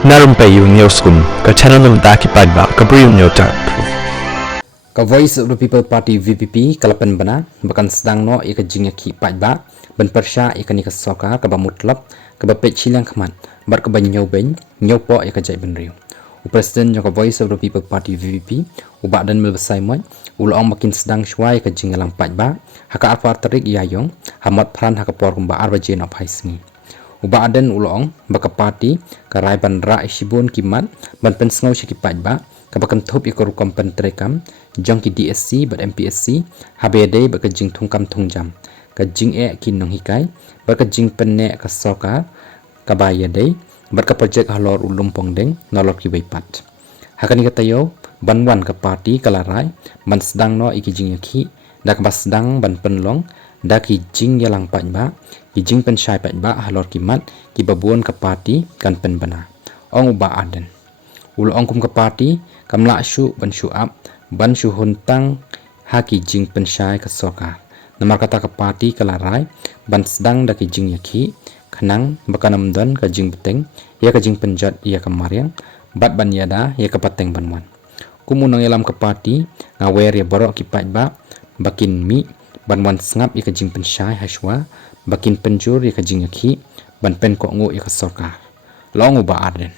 Na Rympei U ke channel nabynta paidbah ke Bri U Hynñiewtrep. Ka Voice of the People Party VPP kala pynbna bakan sedang no ika jingïakhih paidbah ban persya ika nika soka ka ba mutlop ka ba peit shilliang khamat bar ka ba ñiewpoh ika jaitbynriew. Presiden jong ka Voice of the People Party VPP ubak dan melbesai moy ulong makin sedang syuai ka jingïakhih paidbah haka arfar tarik yayong hamat pran haka por kumba arba jen of haisngi. Ubak aden ulong baka parti ka Bri Shibun kimat ban pensngau syaki paidbah kabakan thup ikor kom pentrekam jong ki DSC bat MPSC habede baka jing thungkam thungjam ka jingïakhih nong hikai baka jing penne ka soka ka bayade baka project halor ulum pongdeng nolor ki weipat hakani ka tayo banwan ka parti kalarai ban sedang no iki jingïakhih dak bas sedang ban penlong dak ki jing yalang paidbah ki jing pensyai paidbah halor kimat ki babuan ka parti kan pynbna ong uba aden ulong kum ka parti kamla syu ban syuap ban syu huntang haki jing pensyai ka soka namar kata ka parti kalarai ban sedang daki jingïakhih khanang bakanamdan ka jing beteng ya ka jing penjat ya ka mariang bat ban yada ya ka pateng banwan kumunang yalam ka parti ngawer ya baroh ki paidbah bakin mi banwan sngap ya ka jing pensyai haswa bakin penjur ya ka jingïakhih ban pen ko ngu ya ka soka long uba aden